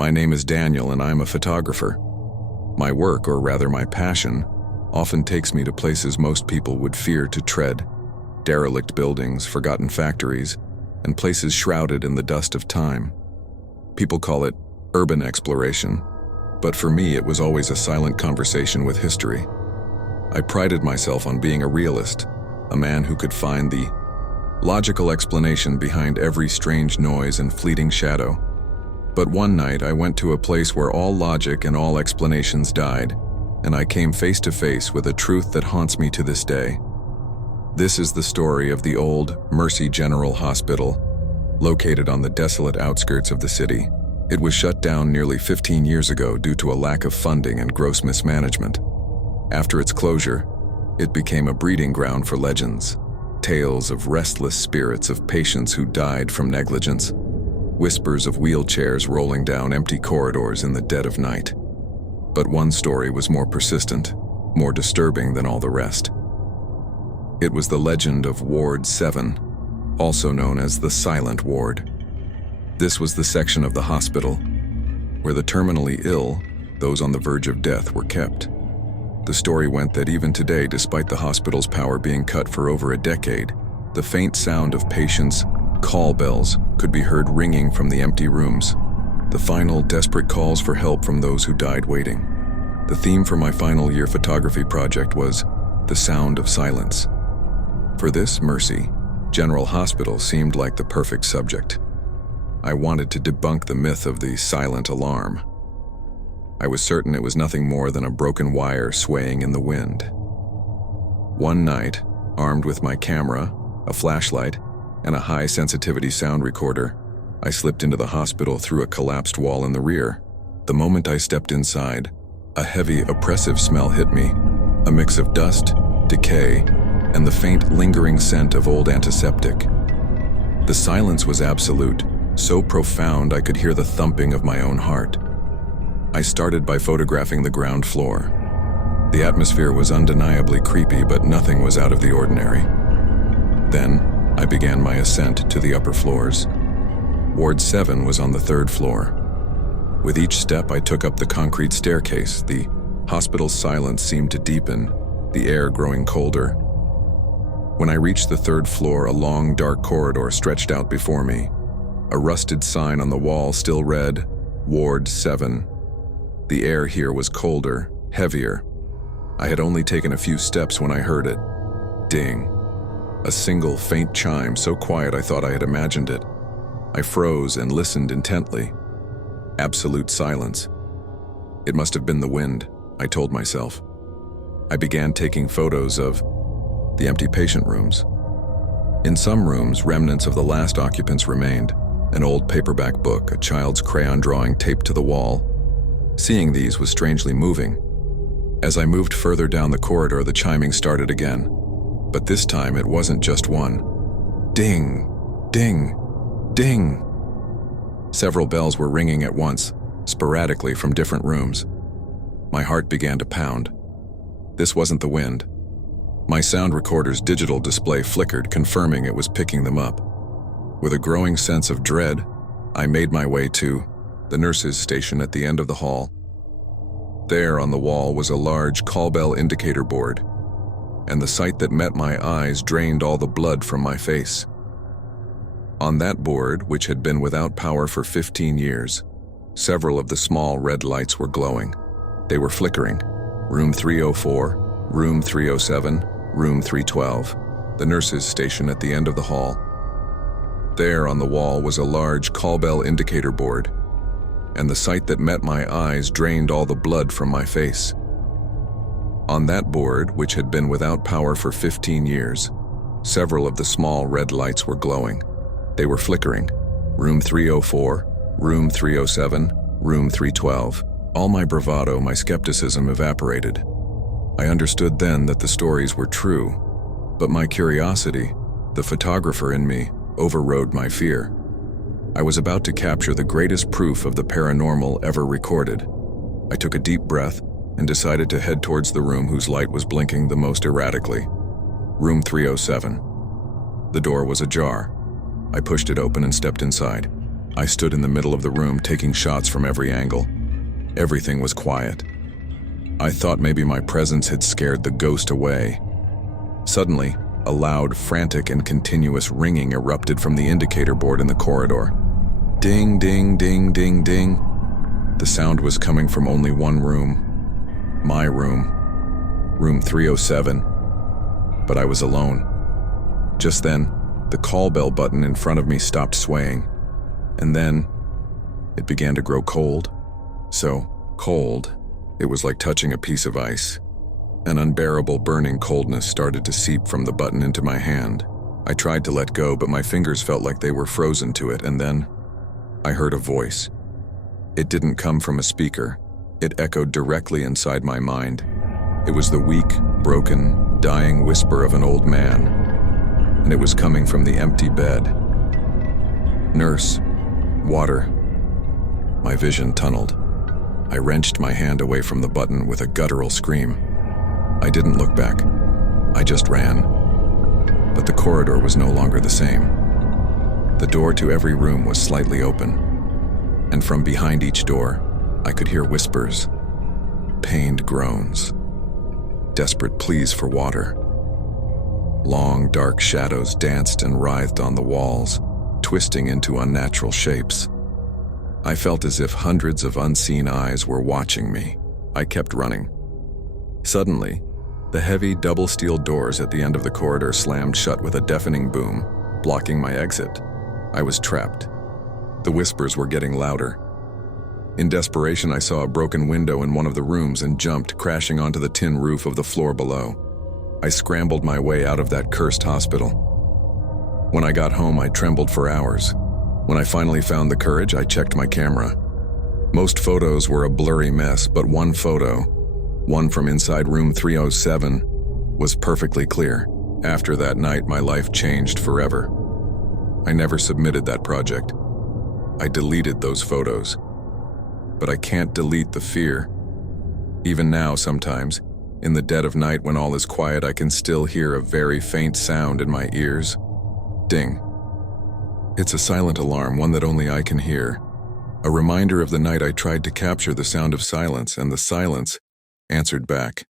My name is Daniel and I'm a photographer. My work, or rather my passion, often takes me to places most people would fear to tread: derelict buildings, forgotten factories, and places shrouded in the dust of time. People call it urban exploration, but for me it was always a silent conversation with history. I prided myself on being a realist, a man who could find the logical explanation behind every strange noise and fleeting shadow. But one night I went to a place where all logic and all explanations died, and I came face to face with a truth that haunts me to this day. This is the story of the old Mercy General Hospital, located on the desolate outskirts of the city. It was shut down nearly 15 years ago due to a lack of funding and gross mismanagement. After its closure, it became a breeding ground for legends, tales of restless spirits of patients who died from negligence, whispers of wheelchairs rolling down empty corridors in the dead of night. But one story was more persistent, more disturbing than all the rest. It was the legend of Ward 7, also known as the Silent Ward. This was the section of the hospital where the terminally ill, those on the verge of death, were kept. The story went that even today, despite the hospital's power being cut for over a decade, the faint sound of patients' call bells could be heard ringing from the empty rooms, the final desperate calls for help from those who died waiting. The theme for my final year photography project was the sound of silence. For this Mercy General Hospital seemed like the perfect subject. I wanted to debunk the myth of the silent alarm. I was certain it was nothing more than a broken wire swaying in the wind. One night, armed with my camera, a flashlight, and a high-sensitivity sound recorder, I slipped into the hospital through a collapsed wall in the rear. The moment I stepped inside, a heavy, oppressive smell hit me, a mix of dust, decay, and the faint, lingering scent of old antiseptic. The silence was absolute, so profound I could hear the thumping of my own heart. I started by photographing the ground floor. The atmosphere was undeniably creepy, but nothing was out of the ordinary. Then, I began my ascent to the upper floors. Ward 7 was on the 3rd floor. With each step I took up the concrete staircase, the hospital's silence seemed to deepen, the air growing colder. When I reached the 3rd floor, a long, dark corridor stretched out before me. A rusted sign on the wall still read, Ward 7. The air here was colder, heavier. I had only taken a few steps when I heard it. Ding. A single, faint chime, so quiet I thought I had imagined it. I froze and listened intently. Absolute silence. It must have been the wind, I told myself. I began taking photos of the empty patient rooms. In some rooms, remnants of the last occupants remained, an old paperback book, a child's crayon drawing taped to the wall. Seeing these was strangely moving. As I moved further down the corridor, the chiming started again. But this time it wasn't just one. Ding, ding, ding. Several bells were ringing at once, sporadically from different rooms. My heart began to pound. This wasn't the wind. My sound recorder's digital display flickered, confirming it was picking them up. With a growing sense of dread, I made my way to the nurses' station at the end of the hall. There on the wall was a large call bell indicator board, and the sight that met my eyes drained all the blood from my face. On that board, which had been without power for 15 years, several of the small red lights were glowing. They were flickering. Room 304, Room 307, Room 312, the nurses' station at the end of the hall. There on the wall was a large call bell indicator board, and the sight that met my eyes drained all the blood from my face. On that board, which had been without power for 15 years, several of the small red lights were glowing. They were flickering. Room 304, Room 307, Room 312. All my bravado, my skepticism evaporated. I understood then that the stories were true, but my curiosity, the photographer in me, overrode my fear. I was about to capture the greatest proof of the paranormal ever recorded. I took a deep breath and decided to head towards the room whose light was blinking the most erratically. Room 307. The door was ajar. I pushed it open and stepped inside. I stood in the middle of the room taking shots from every angle. Everything was quiet. I thought maybe my presence had scared the ghost away. Suddenly, a loud, frantic, and continuous ringing erupted from the indicator board in the corridor. Ding, ding, ding, ding, ding. The sound was coming from only one room. My room. Room 307. But I was alone. Just then, the call bell button in front of me stopped swaying. And then, it began to grow cold. So cold, it was like touching a piece of ice. An unbearable burning coldness started to seep from the button into my hand. I tried to let go, but my fingers felt like they were frozen to it, and then I heard a voice. It didn't come from a speaker. It echoed directly inside my mind. It was the weak, broken, dying whisper of an old man, and it was coming from the empty bed. Nurse, water. My vision tunneled. I wrenched my hand away from the button with a guttural scream. I didn't look back. I just ran. But the corridor was no longer the same. The door to every room was slightly open, and from behind each door, I could hear whispers, pained groans, desperate pleas for water. Long, dark shadows danced and writhed on the walls, twisting into unnatural shapes. I felt as if hundreds of unseen eyes were watching me. I kept running. Suddenly, the heavy double-steel doors at the end of the corridor slammed shut with a deafening boom, blocking my exit. I was trapped. The whispers were getting louder. In desperation, I saw a broken window in one of the rooms and jumped, crashing onto the tin roof of the floor below. I scrambled my way out of that cursed hospital. When I got home, I trembled for hours. When I finally found the courage, I checked my camera. Most photos were a blurry mess, but one photo, one from inside room 307, was perfectly clear. After that night, my life changed forever. I never submitted that project. I deleted those photos. But I can't delete the fear. Even now, sometimes, in the dead of night when all is quiet, I can still hear a very faint sound in my ears. Ding. It's a silent alarm, one that only I can hear. A reminder of the night I tried to capture the sound of silence, and the silence answered back.